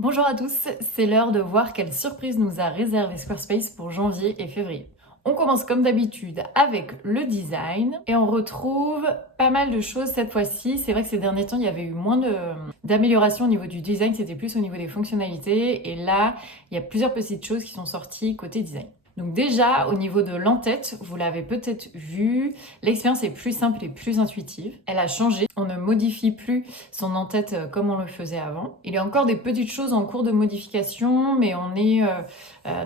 Bonjour à tous, c'est l'heure de voir quelle surprise nous a réservé Squarespace pour janvier et février. On commence comme d'habitude avec le design et on retrouve pas mal de choses cette fois-ci. C'est vrai que ces derniers temps, il y avait eu moins d'améliorations au niveau du design, c'était plus au niveau des fonctionnalités. Et là, il y a plusieurs petites choses qui sont sorties côté design. Donc déjà, au niveau de l'entête, vous l'avez peut-être vu, l'expérience est plus simple et plus intuitive. Elle a changé, on ne modifie plus son en-tête comme on le faisait avant. Il y a encore des petites choses en cours de modification, mais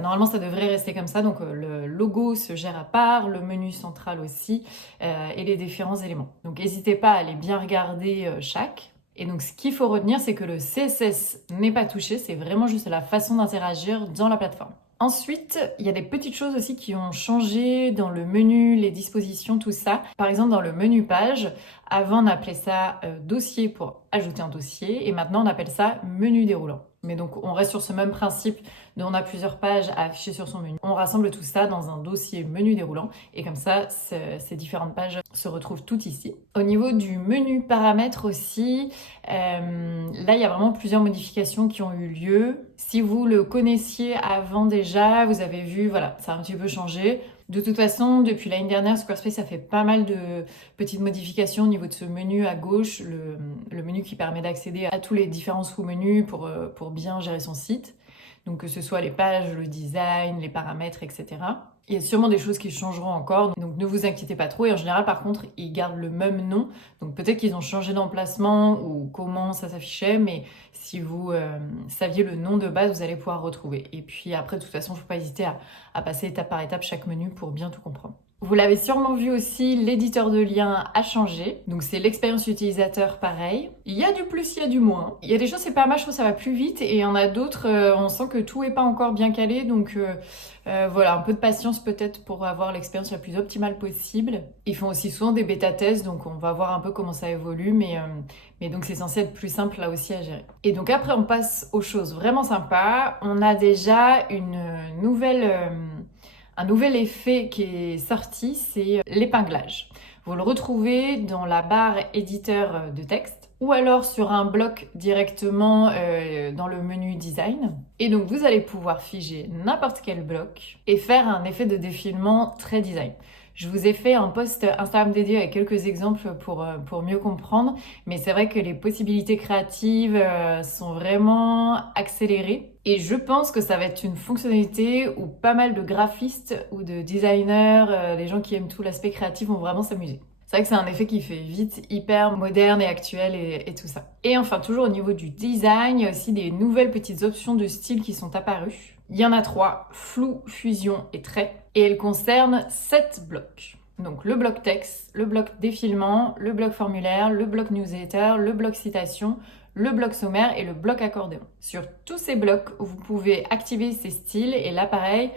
normalement ça devrait rester comme ça. Donc le logo se gère à part, le menu central aussi, et les différents éléments. Donc n'hésitez pas à aller bien regarder chaque. Et donc ce qu'il faut retenir, c'est que le CSS n'est pas touché, c'est vraiment juste la façon d'interagir dans la plateforme. Ensuite, il y a des petites choses aussi qui ont changé dans le menu, les dispositions, tout ça. Par exemple, dans le menu page, avant on appelait ça dossier pour ajouter un dossier et maintenant on appelle ça menu déroulant. Mais donc on reste sur ce même principe dont on a plusieurs pages à afficher sur son menu. On rassemble tout ça dans un dossier menu déroulant et comme ça ces différentes pages se retrouvent toutes ici. Au niveau du menu paramètres aussi, là il y a vraiment plusieurs modifications qui ont eu lieu. Si vous le connaissiez avant déjà, vous avez vu, voilà, ça a un petit peu changé. De toute façon, depuis l'année dernière, Squarespace a fait pas mal de petites modifications au niveau de ce menu à gauche, le menu qui permet d'accéder à tous les différents sous-menus pour bien gérer son site. Donc que ce soit les pages, le design, les paramètres, etc. Il y a sûrement des choses qui changeront encore, donc ne vous inquiétez pas trop. Et en général, par contre, ils gardent le même nom. Donc peut-être qu'ils ont changé d'emplacement ou comment ça s'affichait, mais si vous saviez le nom de base, vous allez pouvoir retrouver. Et puis après, de toute façon, il ne faut pas hésiter à passer étape par étape chaque menu pour bien tout comprendre. Vous l'avez sûrement vu aussi, l'éditeur de liens a changé. Donc c'est l'expérience utilisateur pareil. Il y a du plus, il y a du moins. Il y a des choses, c'est pas mal, je trouve que ça va plus vite. Et il y en a d'autres, on sent que tout est pas encore bien calé. Donc voilà, un peu de patience peut-être pour avoir l'expérience la plus optimale possible. Ils font aussi souvent des bêta-tests, donc on va voir un peu comment ça évolue. Mais donc c'est censé être plus simple là aussi à gérer. Et donc après, on passe aux choses vraiment sympas. On a déjà un nouvel effet qui est sorti, c'est l'épinglage. Vous le retrouvez dans la barre éditeur de texte ou alors sur un bloc directement dans le menu design. Et donc vous allez pouvoir figer n'importe quel bloc et faire un effet de défilement très design. Je vous ai fait un post Instagram dédié avec quelques exemples pour mieux comprendre, mais c'est vrai que les possibilités créatives sont vraiment accélérées. Et je pense que ça va être une fonctionnalité où pas mal de graphistes ou de designers, les gens qui aiment tout l'aspect créatif vont vraiment s'amuser. C'est vrai que c'est un effet qui fait vite, hyper moderne et actuel et tout ça. Et enfin, toujours au niveau du design, il y a aussi des nouvelles petites options de style qui sont apparues. Il y en a 3, flou, fusion et trait. Et elles concernent 7 blocs. Donc le bloc texte, le bloc défilement, le bloc formulaire, le bloc newsletter, le bloc citation, le bloc sommaire et le bloc accordéon. Sur tous ces blocs, vous pouvez activer ces styles et là pareil,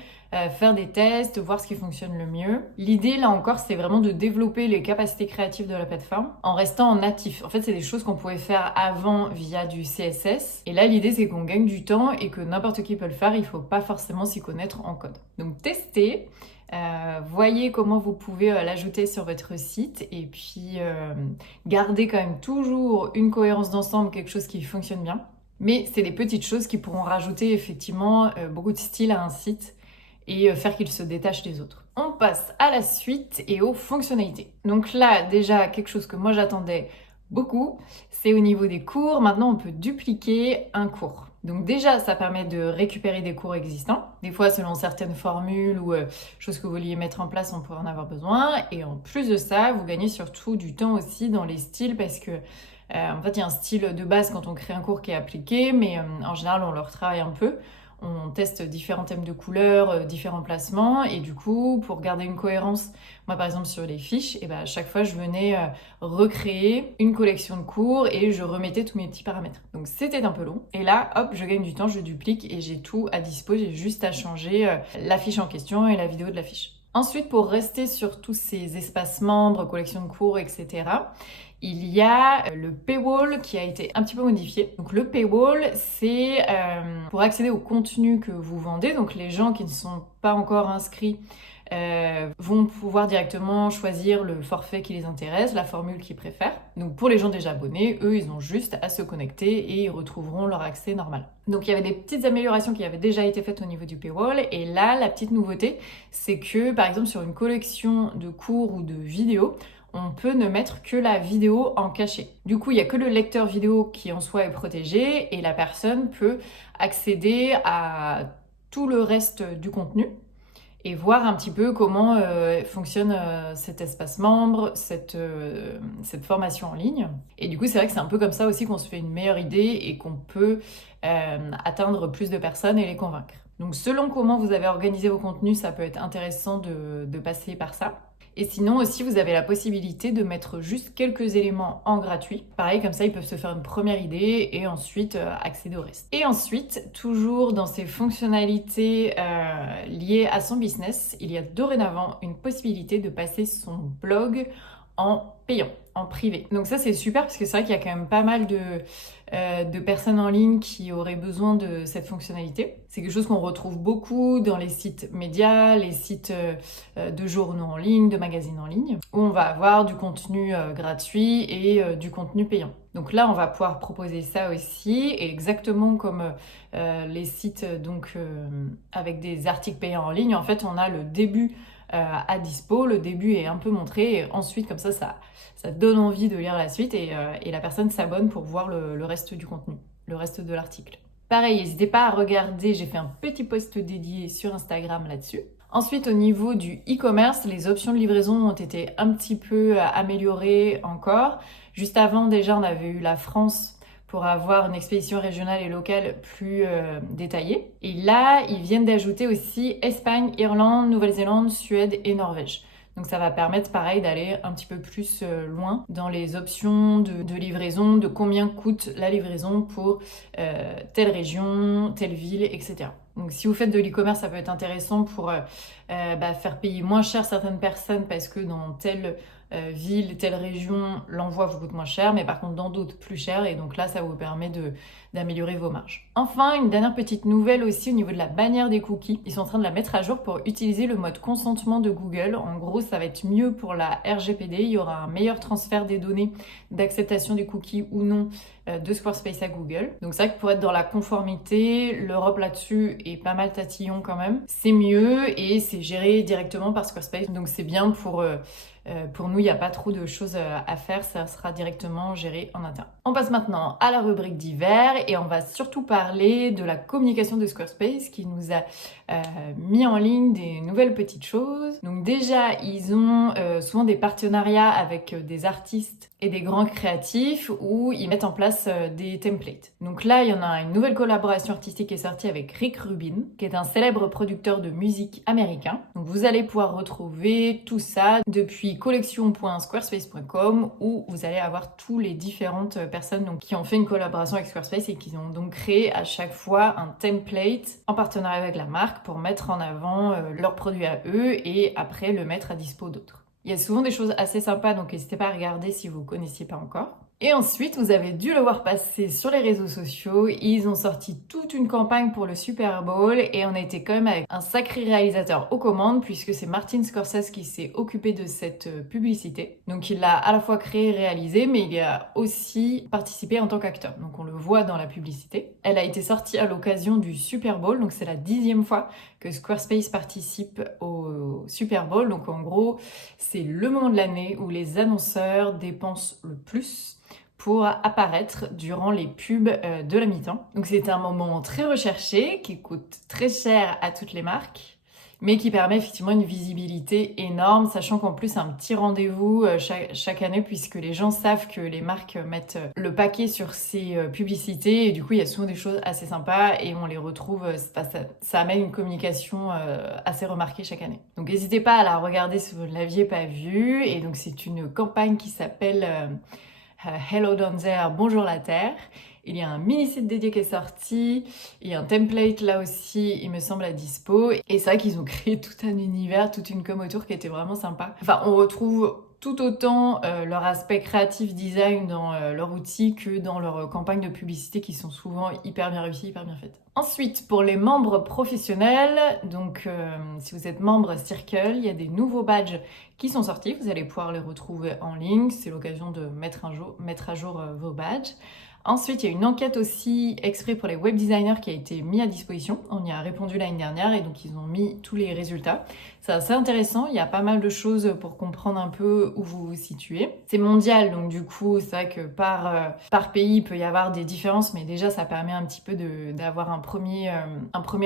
faire des tests, voir ce qui fonctionne le mieux. L'idée là encore, c'est vraiment de développer les capacités créatives de la plateforme en restant en natif. En fait, c'est des choses qu'on pouvait faire avant via du CSS. Et là, l'idée c'est qu'on gagne du temps et que n'importe qui peut le faire, il ne faut pas forcément s'y connaître en code. Donc testez. Voyez comment vous pouvez l'ajouter sur votre site et puis gardez quand même toujours une cohérence d'ensemble, quelque chose qui fonctionne bien. Mais c'est des petites choses qui pourront rajouter effectivement beaucoup de style à un site et faire qu'il se détache des autres. On passe à la suite et aux fonctionnalités. Donc là, déjà, quelque chose que moi j'attendais beaucoup, c'est au niveau des cours. Maintenant, on peut dupliquer un cours. Donc déjà, ça permet de récupérer des cours existants. Des fois, selon certaines formules ou choses que vous vouliez mettre en place, on pourrait en avoir besoin. Et en plus de ça, vous gagnez surtout du temps aussi dans les styles parce que en fait, il y a un style de base quand on crée un cours qui est appliqué, mais en général, on le retravaille un peu. On teste différents thèmes de couleurs, différents placements et du coup, pour garder une cohérence, moi par exemple sur les fiches, et ben, à chaque fois je venais recréer une collection de cours et je remettais tous mes petits paramètres. Donc c'était un peu long et là, hop, je gagne du temps, je duplique et j'ai tout à dispo, j'ai juste à changer la fiche en question et la vidéo de la fiche. Ensuite, pour rester sur tous ces espaces membres, collection de cours, etc., il y a le paywall qui a été un petit peu modifié. Donc le paywall, c'est pour accéder au contenu que vous vendez. Donc les gens qui ne sont pas encore inscrits vont pouvoir directement choisir le forfait qui les intéresse, la formule qu'ils préfèrent. Donc pour les gens déjà abonnés, eux, ils ont juste à se connecter et ils retrouveront leur accès normal. Donc il y avait des petites améliorations qui avaient déjà été faites au niveau du paywall, et là, la petite nouveauté, c'est que par exemple sur une collection de cours ou de vidéos, on peut ne mettre que la vidéo en cachet. Du coup, il n'y a que le lecteur vidéo qui en soi est protégé et la personne peut accéder à tout le reste du contenu et voir un petit peu comment fonctionne cet espace membre, cette formation en ligne. Et du coup, c'est vrai que c'est un peu comme ça aussi qu'on se fait une meilleure idée et qu'on peut atteindre plus de personnes et les convaincre. Donc selon comment vous avez organisé vos contenus, ça peut être intéressant de passer par ça. Et sinon aussi, vous avez la possibilité de mettre juste quelques éléments en gratuit. Pareil, comme ça, ils peuvent se faire une première idée et ensuite accéder au reste. Et ensuite, toujours dans ces fonctionnalités liées à son business, il y a dorénavant une possibilité de passer son blog en payant, en privé. Donc ça, c'est super parce que c'est vrai qu'il y a quand même pas mal de personnes en ligne qui auraient besoin de cette fonctionnalité. C'est quelque chose qu'on retrouve beaucoup dans les sites médias, les sites de journaux en ligne, de magazines en ligne, où on va avoir du contenu gratuit et du contenu payant. Donc là, on va pouvoir proposer ça aussi, et exactement comme les sites avec des articles payants en ligne, en fait, on a le début à dispo, le début est un peu montré, et ensuite, comme ça donne envie de lire la suite, et la personne s'abonne pour voir le reste du contenu, le reste de l'article. Pareil, n'hésitez pas à regarder, j'ai fait un petit post dédié sur Instagram là-dessus. Ensuite, au niveau du e-commerce, les options de livraison ont été un petit peu améliorées encore. Juste avant, déjà, on avait eu la France pour avoir une expédition régionale et locale plus détaillée. Et là, ils viennent d'ajouter aussi Espagne, Irlande, Nouvelle-Zélande, Suède et Norvège. Donc ça va permettre pareil d'aller un petit peu plus loin dans les options de livraison, de combien coûte la livraison pour telle région, telle ville, etc. Donc si vous faites de l'e-commerce, ça peut être intéressant pour faire payer moins cher certaines personnes parce que dans telle ville, telle région, l'envoi vous coûte moins cher, mais par contre dans d'autres plus cher, et donc là ça vous permet d'améliorer vos marges. Enfin, une dernière petite nouvelle aussi au niveau de la bannière des cookies. Ils sont en train de la mettre à jour pour utiliser le mode consentement de Google. En gros, ça va être mieux pour la RGPD, il y aura un meilleur transfert des données d'acceptation des cookies ou non de Squarespace à Google. Donc c'est vrai que pour être dans la conformité, l'Europe là-dessus est pas mal tatillon quand même. C'est mieux et c'est géré directement par Squarespace, donc c'est bien pour nous, il n'y a pas trop de choses à faire, ça sera directement géré en interne. On passe maintenant à la rubrique divers et on va surtout parler de la communication de Squarespace qui nous a mis en ligne des nouvelles petites choses. Donc déjà, ils ont souvent des partenariats avec des artistes et des grands créatifs où ils mettent en place des templates. Donc là, il y en a une nouvelle collaboration artistique qui est sortie avec Rick Rubin, qui est un célèbre producteur de musique américain. Donc vous allez pouvoir retrouver tout ça depuis collection.squarespace.com où vous allez avoir tous les différentes personnes qui ont fait une collaboration avec Squarespace et qui ont donc créé à chaque fois un template en partenariat avec la marque pour mettre en avant leurs produits à eux et après le mettre à dispo d'autres. Il y a souvent des choses assez sympas, donc n'hésitez pas à regarder si vous ne connaissiez pas encore. Et ensuite, vous avez dû le voir passer sur les réseaux sociaux. Ils ont sorti toute une campagne pour le Super Bowl et on a été quand même avec un sacré réalisateur aux commandes puisque c'est Martin Scorsese qui s'est occupé de cette publicité. Donc il l'a à la fois créé et réalisé, mais il a aussi participé en tant qu'acteur. Donc on le voit dans la publicité. Elle a été sortie à l'occasion du Super Bowl, donc c'est la 10e fois que Squarespace participe au Super Bowl. Donc en gros, c'est le moment de l'année où les annonceurs dépensent le plus pour apparaître durant les pubs de la mi-temps. Donc c'est un moment très recherché qui coûte très cher à toutes les marques, mais qui permet effectivement une visibilité énorme, sachant qu'en plus c'est un petit rendez-vous chaque année puisque les gens savent que les marques mettent le paquet sur ces publicités et du coup il y a souvent des choses assez sympas et on les retrouve, ça amène une communication assez remarquée chaque année. Donc n'hésitez pas à la regarder si vous ne l'aviez pas vue, et donc c'est une campagne qui s'appelle Hello Down There, bonjour la Terre. Il y a un mini-site dédié qui est sorti, il y a un template là aussi, il me semble, à dispo. Et c'est vrai qu'ils ont créé tout un univers, toute une com autour qui était vraiment sympa. Enfin, on retrouve tout autant leur aspect créatif design dans leur outil que dans leurs campagnes de publicité qui sont souvent hyper bien réussies, hyper bien faites. Ensuite, pour les membres professionnels, donc si vous êtes membre Circle, il y a des nouveaux badges qui sont sortis. Vous allez pouvoir les retrouver en ligne. C'est l'occasion de mettre à jour vos badges. Ensuite, il y a une enquête aussi exprès pour les web designers qui a été mise à disposition. On y a répondu l'année dernière et donc ils ont mis tous les résultats. C'est assez intéressant, il y a pas mal de choses pour comprendre un peu où vous vous situez. C'est mondial, donc du coup, c'est vrai que par pays, il peut y avoir des différences, mais déjà, ça permet un petit peu d'avoir un premier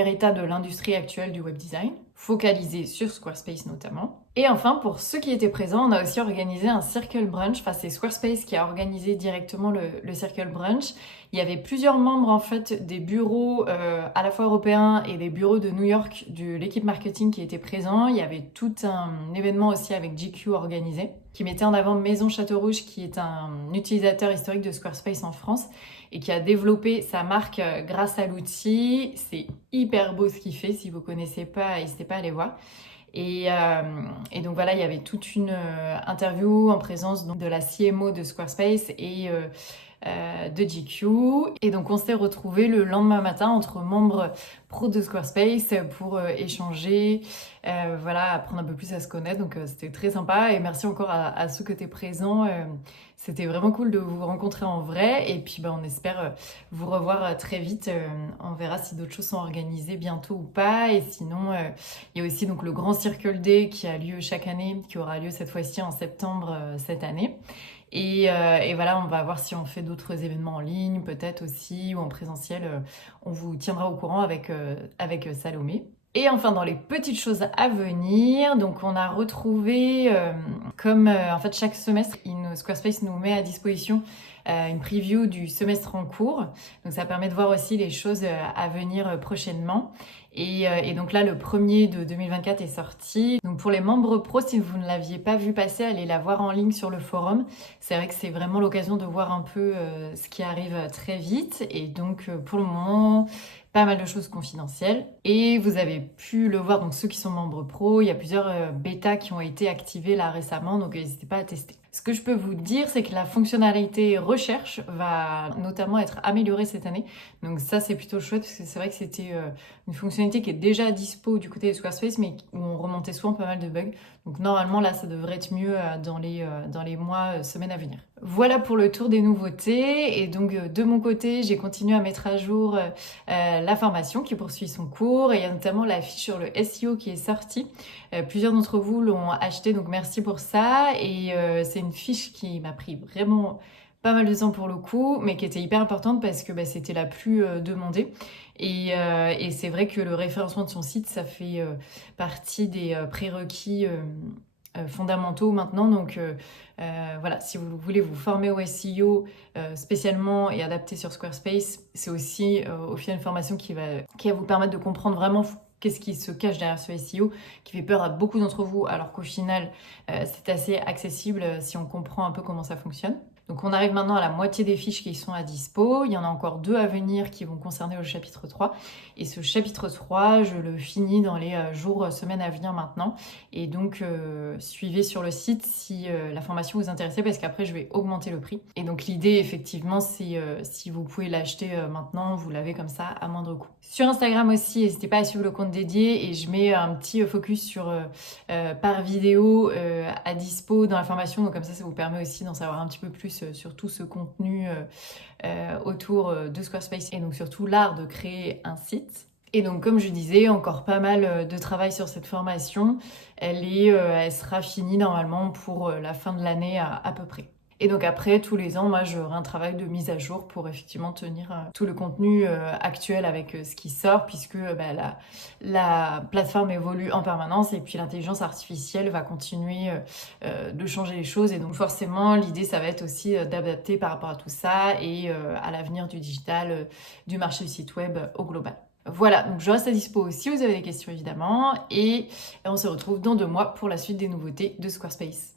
état de l'industrie actuelle du web design, focalisé sur Squarespace notamment. Et enfin, pour ceux qui étaient présents, on a aussi organisé un Circle Brunch. Enfin, c'est Squarespace qui a organisé directement le Circle Brunch. Il y avait plusieurs membres en fait des bureaux à la fois européens et des bureaux de New York de l'équipe marketing qui étaient présents. Il y avait tout un événement aussi avec GQ organisé qui mettait en avant Maison Château Rouge qui est un utilisateur historique de Squarespace en France et qui a développé sa marque grâce à l'outil. C'est hyper beau ce qu'il fait. Si vous connaissez pas, n'hésitez pas à aller voir. Et donc voilà, il y avait toute une interview en présence donc, de la CMO de Squarespace et de GQ. Et donc on s'est retrouvés le lendemain matin entre membres pro de Squarespace pour échanger, voilà, apprendre un peu plus à se connaître. Donc c'était très sympa et merci encore à ceux qui étaient présents. C'était vraiment cool de vous rencontrer en vrai et puis on espère vous revoir très vite. On verra si d'autres choses sont organisées bientôt ou pas. Et sinon, il y a aussi donc le Grand Circle Day qui a lieu chaque année, qui aura lieu cette fois-ci en septembre cette année. Et voilà, on va voir si on fait d'autres événements en ligne, peut-être aussi, ou en présentiel. On vous tiendra au courant avec Salomé. Et enfin, dans les petites choses à venir, donc on a retrouvé, en fait chaque semestre, Squarespace nous met à disposition une preview du semestre en cours. Donc ça permet de voir aussi les choses à venir prochainement. Et donc là, le premier de 2024 est sorti. Donc pour les membres pro, si vous ne l'aviez pas vu passer, allez la voir en ligne sur le forum. C'est vrai que c'est vraiment l'occasion de voir un peu ce qui arrive très vite. Et donc pour le moment, pas mal de choses confidentielles. Et vous avez pu le voir, donc ceux qui sont membres pro, il y a plusieurs bêtas qui ont été activées là récemment, donc n'hésitez pas à tester. Ce que je peux vous dire, c'est que la fonctionnalité recherche va notamment être améliorée cette année. Donc ça, c'est plutôt chouette parce que c'est vrai que c'était une fonctionnalité qui est déjà dispo du côté de Squarespace, mais où on remontait souvent pas mal de bugs. Donc normalement, là, ça devrait être mieux dans les mois, semaines à venir. Voilà pour le tour des nouveautés. Et donc, de mon côté, j'ai continué à mettre à jour la formation qui poursuit son cours. Et il y a notamment la fiche sur le SEO qui est sortie. Plusieurs d'entre vous l'ont acheté, donc merci pour ça. Et c'est une fiche qui m'a pris vraiment pas mal de temps pour le coup, mais qui était hyper importante parce que c'était la plus demandée. Et c'est vrai que le référencement de son site, ça fait partie des prérequis fondamentaux maintenant. Donc voilà, si vous voulez vous former au SEO spécialement et adapté sur Squarespace, c'est aussi au final une formation qui va vous permettre de comprendre vraiment qu'est-ce qui se cache derrière ce SEO, qui fait peur à beaucoup d'entre vous, alors qu'au final, c'est assez accessible si on comprend un peu comment ça fonctionne. Donc on arrive maintenant à la moitié des fiches qui sont à dispo. Il y en a encore 2 à venir qui vont concerner le chapitre 3. Et ce chapitre 3, je le finis dans les jours, semaines à venir maintenant. Et donc suivez sur le site si la formation vous intéresse parce qu'après je vais augmenter le prix. Et donc l'idée effectivement c'est si vous pouvez l'acheter maintenant, vous l'avez comme ça à moindre coût. Sur Instagram aussi, n'hésitez pas à suivre le compte dédié et je mets un petit focus sur par vidéo à dispo dans la formation. Donc comme ça vous permet aussi d'en savoir un petit peu plus sur tout ce contenu autour de Squarespace et donc surtout l'art de créer un site. Et donc comme je disais, encore pas mal de travail sur cette formation. Elle sera finie normalement pour la fin de l'année à peu près. Et donc après, tous les ans, moi, j'aurai un travail de mise à jour pour effectivement tenir tout le contenu actuel avec ce qui sort, puisque la plateforme évolue en permanence et puis l'intelligence artificielle va continuer de changer les choses. Et donc forcément, l'idée, ça va être aussi d'adapter par rapport à tout ça et à l'avenir du digital, du marché du site web au global. Voilà, donc je reste à dispo si vous avez des questions évidemment. Et on se retrouve dans 2 mois pour la suite des nouveautés de Squarespace.